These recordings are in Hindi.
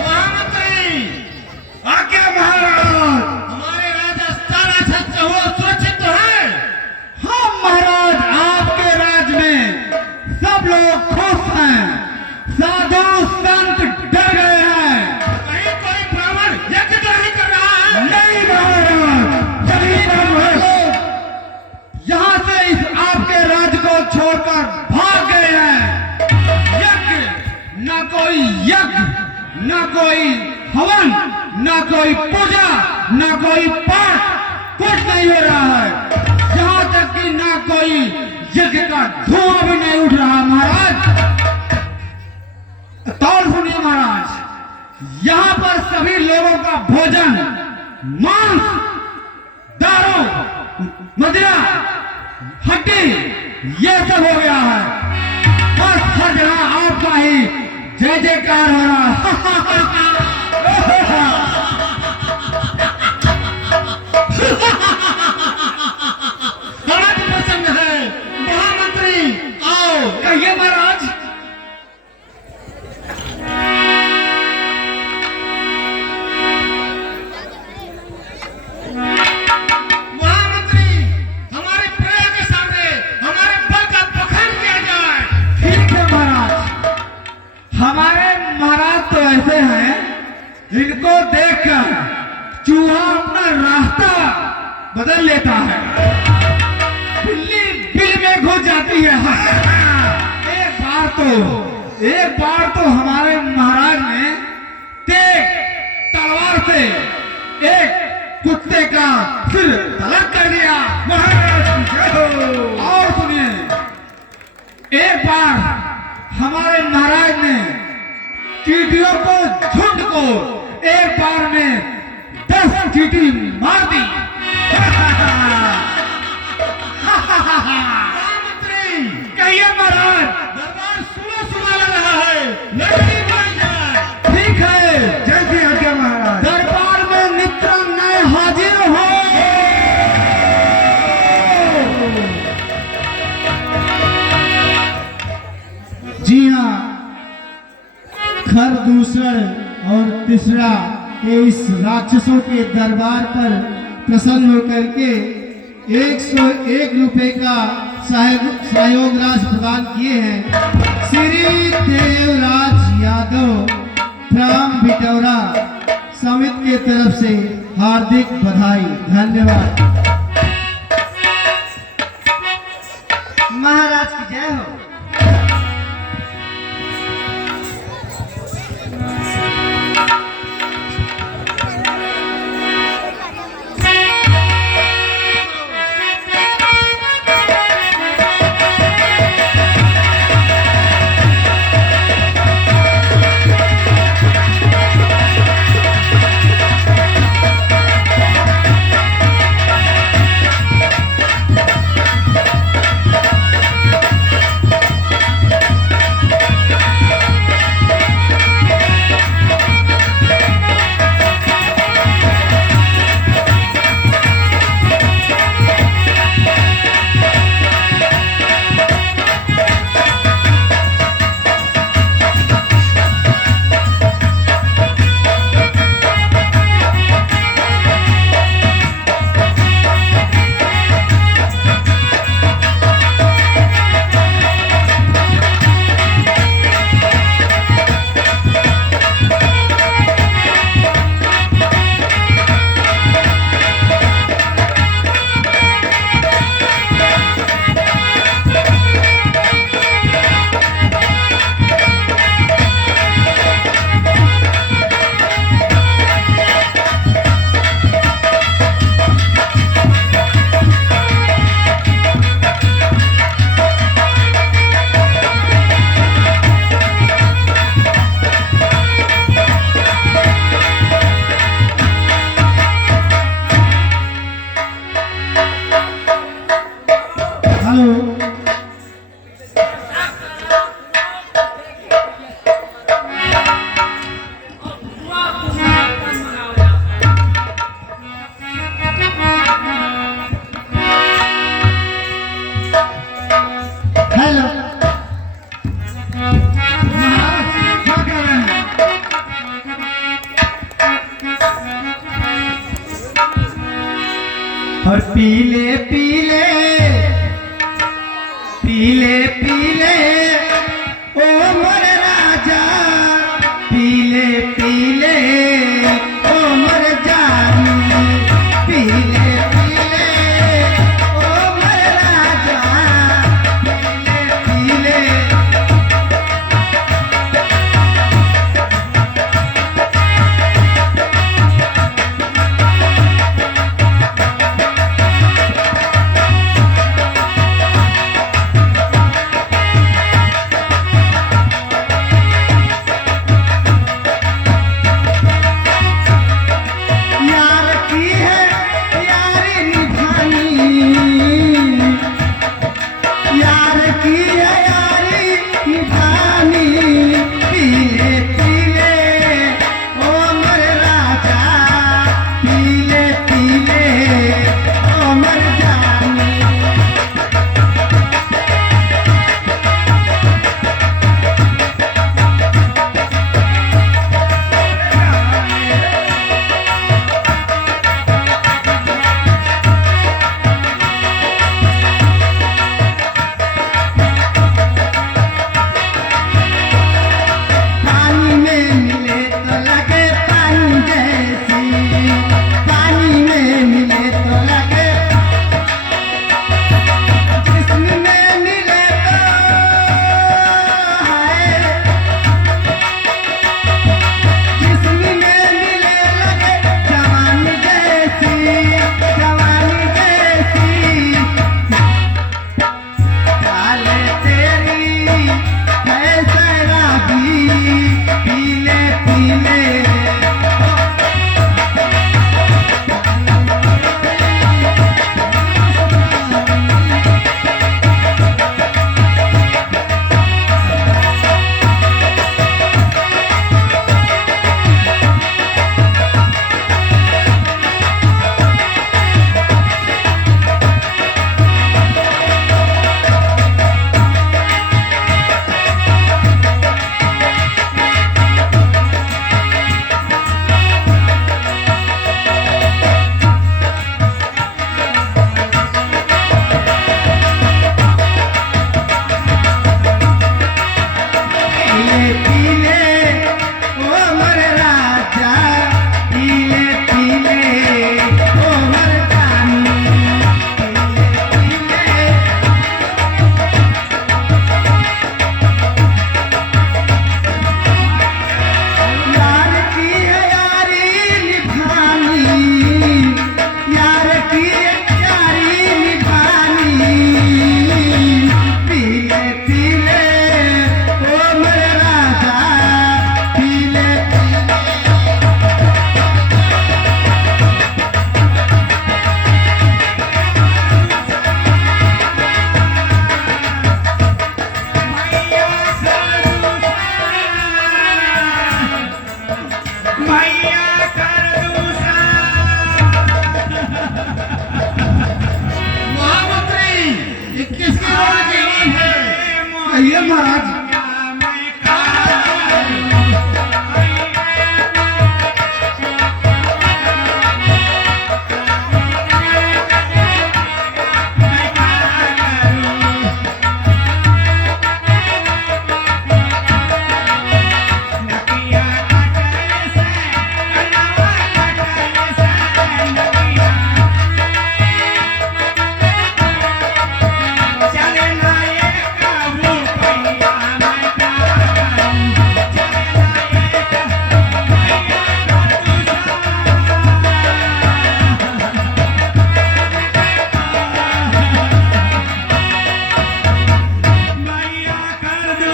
महामंत्री, आज्ञा महाराज। हमारे राजस्थान अच्छे हो सुरक्षित तो है? हाँ महाराज, आपके राज में सब लोग खुश हैं, साधु संत डर गए हैं। कहीं कोई ब्राह्मण यज्ञ तो नहीं कर रहा है? नहीं महाराज, सभी ब्राह्मण लोग यहाँ से इस आपके राज को छोड़कर भाग गए हैं। यज्ञ, न कोई यज्ञ, न कोई हवन, न कोई पूजा, न कोई पाठ, कुछ नहीं हो रहा है। यहाँ तक कि न कोई यज्ञ का धुआं भी नहीं उठ रहा महाराज। तो सुनिए महाराज, यहाँ पर सभी लोगों का भोजन मांस, दारू, मदिरा, हड्डी ये सब हो गया है। बस हर जगह आपका ही जय जयकार हो रहा है। बड़ा प्रसन्न है। महामंत्री आओ। कहिए महाराज। महामंत्री, हमारी प्रजा के सामने हमारे बल का बखान किया जाए। ठीक है महाराज। हमारे महाराज तो ऐसे हैं, इनको देखकर चूहा अपना रास्ता बदल लेता है, बिल्ली बिल में घुस जाती है। एक बार तो हमारे महाराज ने तेज तलवार से एक कुत्ते का सिर तलक कर दिया। महाराज जय हो। और सुनिए, एक बार हमारे महाराज ने चींटियों को, झुंड को एक बार में 10 चींटी मार दी। महामंत्री, कहिए महाराज। दरबार सुबह सुबह लग रहा है, लड़की बन जाए। ठीक है, जैसे आज्ञा महाराज। दरबार में नित्रम नए हाजिर हो। जी हाँ, खरदूषण और तीसरा के इस राक्षसों के दरबार पर प्रसन्न होकर के 101 रुपए का सहयोग राशि प्रदान किए हैं श्री देवराज यादव फ्राम बिटौरा समिति के तरफ से हार्दिक बधाई। धन्यवाद। महाराज की जय हो।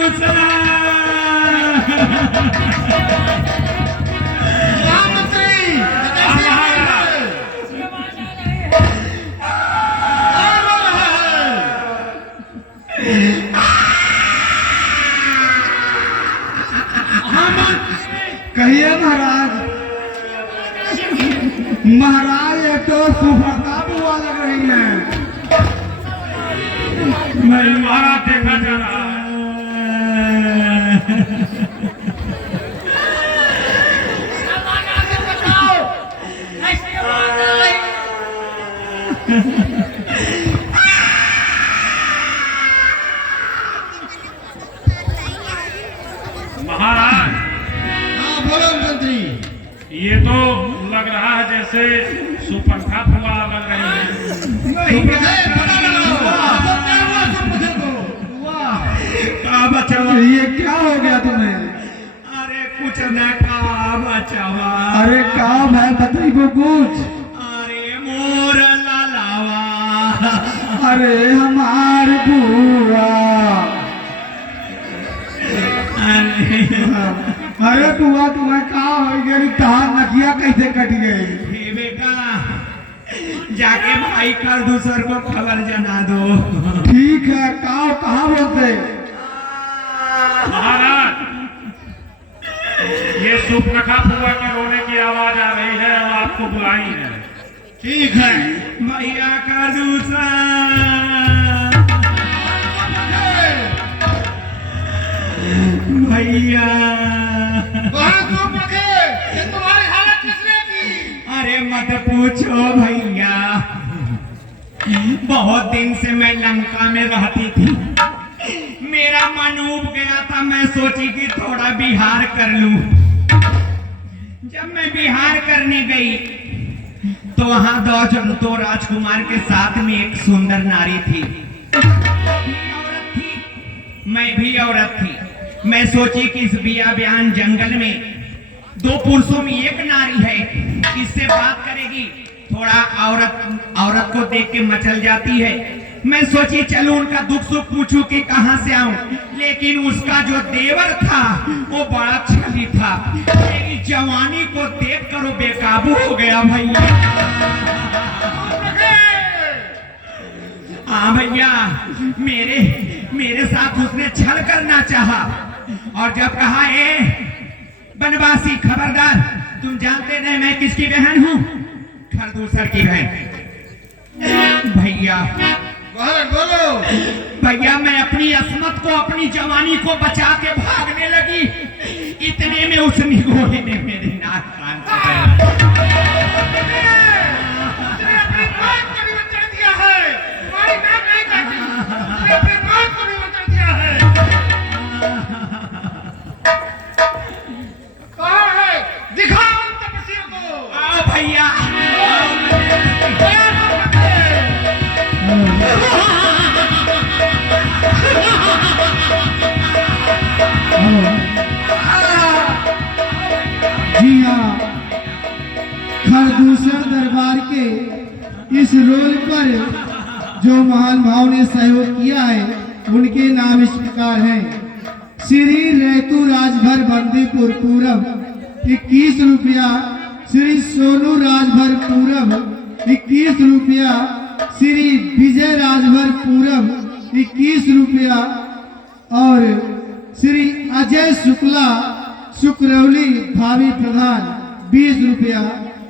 दूसरा। महामंत्री कैसी आवाज है? कौन बोल रहा है? कहिए महाराज। महाराज ये तो सुभद्रा बुआ लग रही है। नहीं महाराज देखा जा रहा है। महाराज हाँ बोलो मंत्री। ये तो लग रहा है जैसे सुपरखा फुआ लग रही है। नहीं पता लगाओ अब क्या हुआ सुपुत्र को? बचावा, ये क्या हो गया तुम्हें? अरे कुछ न का बचावा। अरे काम है बताइए कुछ। अरे मोर लालावा। अरे हमार बुआ। अरे बुआ तुम्हें का हो गई? कहा नकिया कैसे कट गई? हे बेटा जाके भाई कर दूसर को खबर जना दो। ठीक है का कहाँ बोलते? महाराज ये सुपरखा फुआ के रोने की आवाज आ रही है और आपको बुलाई है। ठीक है भैया कर दूसरा। भैया वहाँ चुप रखे। ये तुम्हारी हालत किसने की? अरे मत पूछो भैया, बहुत दिन से मैं लंका में रहती थी। मेरा मन उब गया था, मैं सोची कि थोड़ा बिहार कर लूं। जब मैं बिहार करने गई तो वहां दो राजकुमार के साथ में एक सुंदर नारी थी। औरत थी, मैं भी औरत थी। मैं सोची कि इस बिया बयान जंगल में दो पुरुषों में एक नारी है, इससे बात करेगी। थोड़ा औरत को देख के मचल जाती है। मैं सोची चलो उनका दुख सुख पूछूं कि कहां से आऊं, लेकिन उसका जो देवर था वो बड़ा छली था। मेरी जवानी को देख कर वो बेकाबू हो गया भैया। हाँ भैया, मेरे साथ उसने छल करना चाहा और जब कहा ए बनवासी खबरदार, तुम जानते नहीं मैं किसकी बहन हूँ? खरदूसर की बहन। भैया बोलो। भैया मैं अपनी असमत को अपनी जवानी को बचा के भागने लगी, इतने में उस निगोहे ने मेरे नाक कान पकड़ा। उसने अपनी बात को भी वचन दिया है। तुम्हारी नाक नहीं काटी। उसने अपनी बात को भी वचन दिया है। कहाँ है? दिखाओ उन तपस्वियों को। आओ भैया। जी हाँ, खरदूसर दरबार के इस रोल पर जो महान भाव ने सहयोग किया है उनके नाम इस प्रकार हैं। श्री रेतु राजभर बंदीपुर पूरब 21 रुपया। श्री सोनू राजभर पूरब 21 रुपया। श्री विजय राजभर पूरब 21 रुपया और श्री अजय शुक्ला सुकरौली भावी प्रधान 20 रुपया।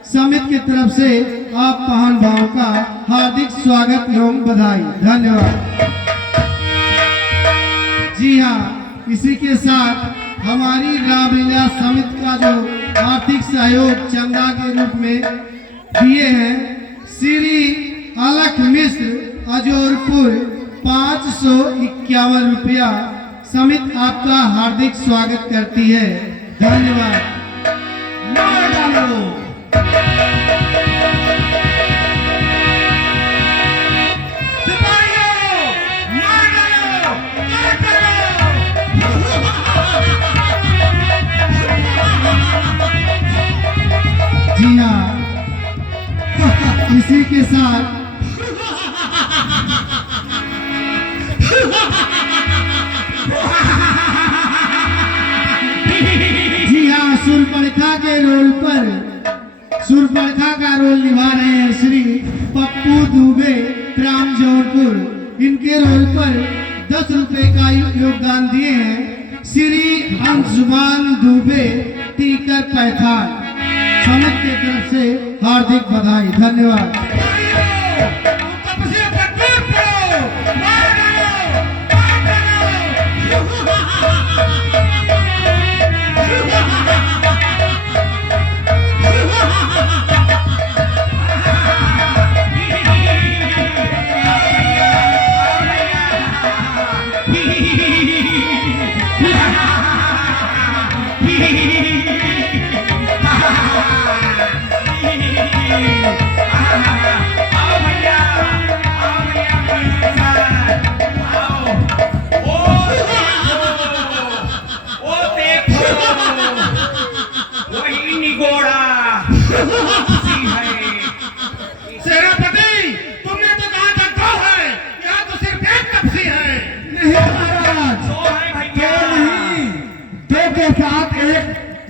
समिति की तरफ से आप महान भाव का हार्दिक स्वागत एवं बधाई। धन्यवाद। जी हाँ, इसी के साथ हमारी रामलीला समिति का जो आर्थिक सहयोग चंदा के रूप में दिए हैं श्री अलख मिश्र अजोरपुर 551 रुपया। समिति आपका हार्दिक स्वागत करती है। धन्यवाद। मार डालो। सिपाहियों, मार डालो, मार डालो। जी हाँ, इसी के साथ सूर्पणखा के रोल पर सूर्पणखा का रोल निभा रहे हैं श्री पप्पू दुबे ग्राम जौनपुर। इनके रोल पर 10 रुपए का योगदान दिए हैं श्री अंशुमान दुबे टीकर पैठान। समिति की तरफ से हार्दिक बधाई, धन्यवाद। तपस्या पर टूट पड़ो, मार डालो, मार डालो। आओ भैया, आओ। ओ देखो, वही निगोड़ा सी है। सेनापति, तुमने तो कहा था दो है, यहाँ तो सिर्फ एक तपसी है। नहीं महाराज, दो है भैया। दो नहीं, दो के साथ एक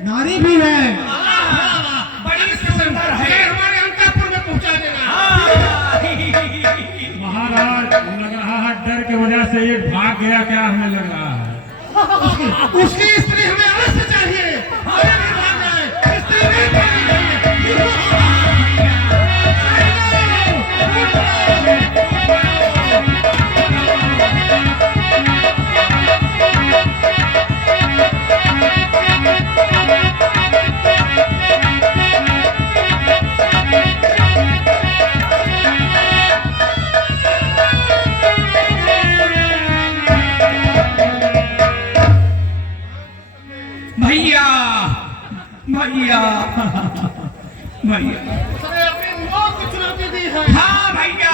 नारी भी है। बड़ी सुंदर है। ये हमारे अंतःपुर में पहुंचा देना। महाराज लग रहा है डर की वजह से एक भाग गया, क्या हमें लग रहा है। उसकी स्त्री हमें अवश्य चाहिए। हमें नहीं भागना है, स्त्री नहीं भागनी भैया, भैया, भैया। उसने अपनी मौत को चुनौती दी है। हाँ भैया,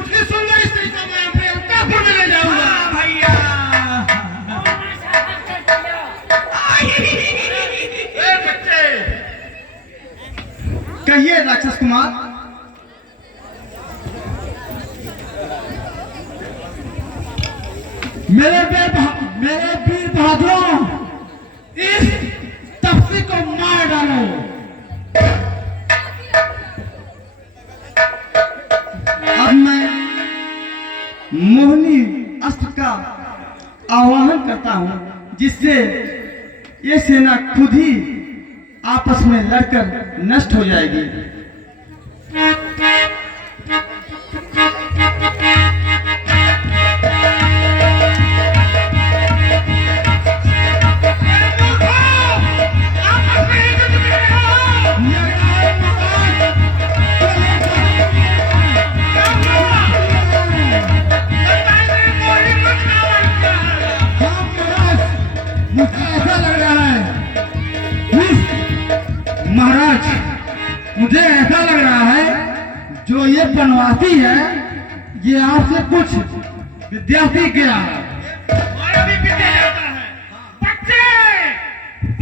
उसकी सुंदर स्त्री को मैं अपने अंतःपुर में ले जाऊंगा। हाँ भैया। ए बच्चे, कहिए राक्षस कुमार। मेरे वीर बहादुरों, इस तपसी को मार डालो। अब मैं मोहिनी अस्त्र का आवाहन करता हूं, जिससे ये सेना खुद ही आपस में लड़कर नष्ट हो जाएगी। महाराज, मुझे ऐसा लग रहा है जो ये बनवासी है, ये आपसे कुछ विद्यार्थी गया है। हमारा भी विद्या जाता है। बच्चे,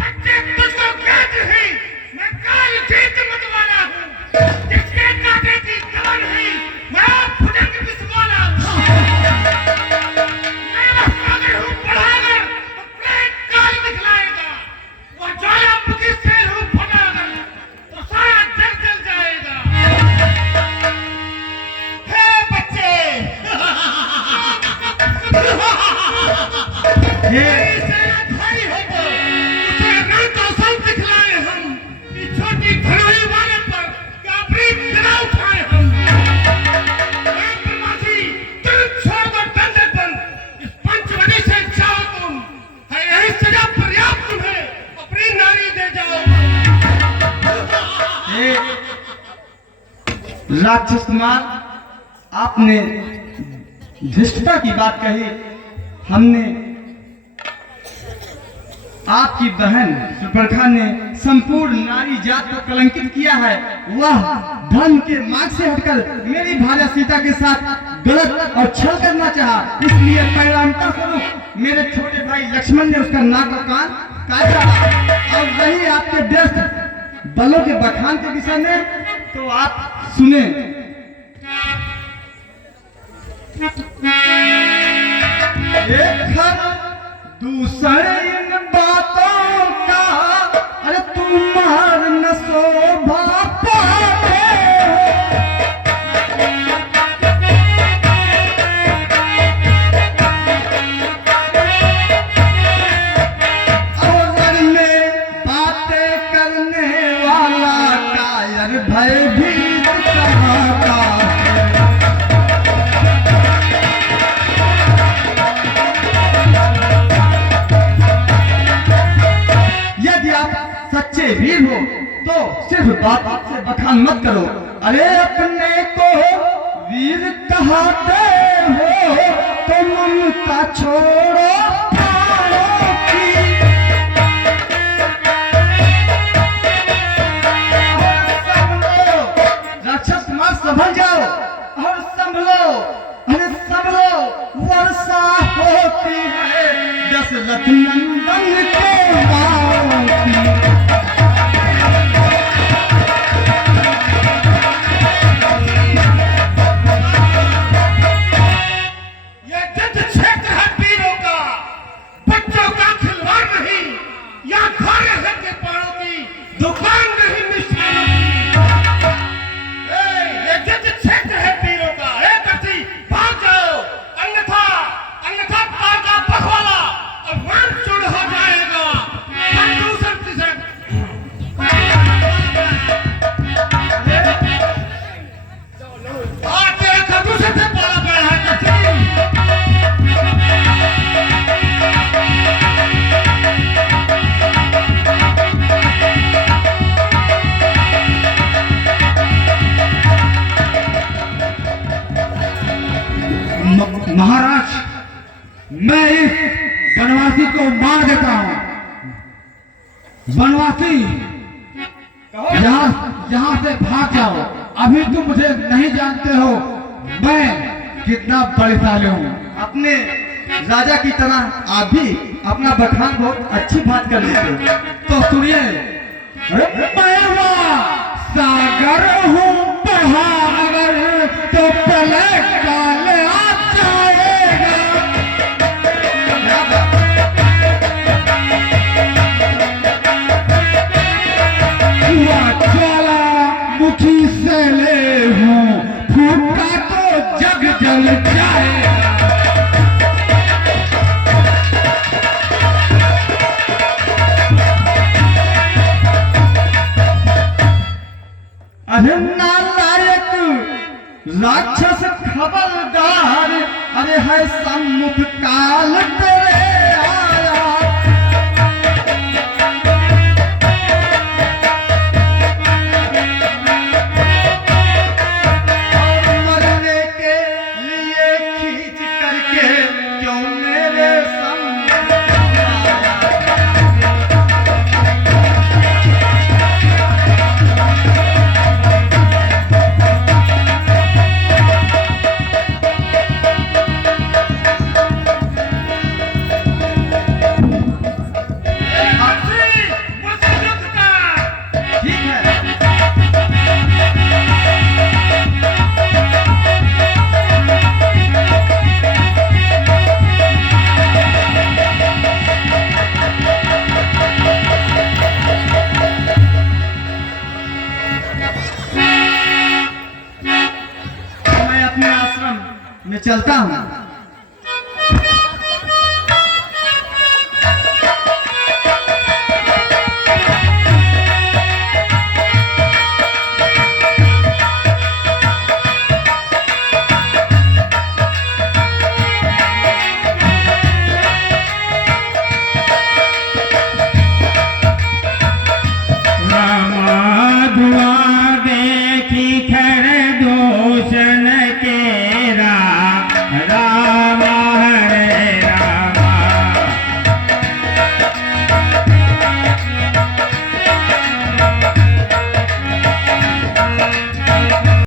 बच्चे तुझको ज्ञात नहीं, मैं काल जीत मत वाला हूँ, जिसके कांटे की दवा नहीं, मैं फुटक पिसवाला हूँ। मैं बस पागल हूँ, पढ़ाकर अपने काल दिखलाएगा। वह ज्वाला मुखी शेर हूँ, फटाकर तो सारा जग जल जाएगा। हे बच्चे, हे भाई होकर उसे रण का सब दिखलाए हम, इस छोटी घड़ोली वाले पर काबरी बिना उठाए हम। हे ब्रह्माजी, तुम छोड़ दो डंडन, इस पंचवटी से जाओ तुम, है यही सजा पर्याप्त तुम्हें, अपनी नारी दे जाओ। हे राक्षस कुमार, आपने धृष्टता की बात कही। हमने आपकी बहन सुपर्णखा ने संपूर्ण नारी जात को कलंकित किया है। वह धर्म के मार्ग से हटकर मेरी भार्या सीता के साथ गलत और छल करना चाहा, इसलिए परिणामता स्वरूप मेरे छोटे भाई लक्ष्मण ने उसका नाक और कान काट डाला। और वही आपके व्यस्त बलों के बखान के विषय में तो आप सुने। एक दूसरे इन बातों का वीर हो तो सिर्फ बातों से बखान मत करो। अरे अपने को वीर कहते हो तो ममता छोड़ो प्राणों की। राक्षस मार संभल जाओ और संभलो, अरे संभलो, वर्षा होती है दशरथ नंदन के गाँव की। ये युद्ध क्षेत्र है वीरों का, बच्चों का खिलवाड़ नहीं, या खाने है के पाड़ों की दुकान नहीं मिष्ठानों की। ये युद्ध क्षेत्र है वीरों का, एक कटी भाग जाओ, अन्यथा अन्यथा ताका पखवाला और वन चूड़ हो जाएगा। दूसर तीसर तेरा खरगोश से पाला गया है कटी। महाराज, मैं इस वनवासी को मार देता हूँ। वनवासी, यहाँ से भाग जाओ। अभी तुम मुझे नहीं जानते हो मैं कितना बलशाली हूँ। अपने राजा की तरह आप भी अपना बखान बहुत अच्छी बात कर लेते हो। तो सुनिए, मैं वो सागर हूँ बहागर तो प्रलय काल आ जाएगा। ज्वालामुखी से ले हूँ फूका तो जग जल जाएगा। अरे नालायक राक्षस खबरदार, अरे है सम्मुख काल तेरे आया। और मरने के लिए खींच करके क्यों मेरे सम्मुख आया। मुझसे युद्ध कर। ठीक है। मैं अपने आश्रम में चलता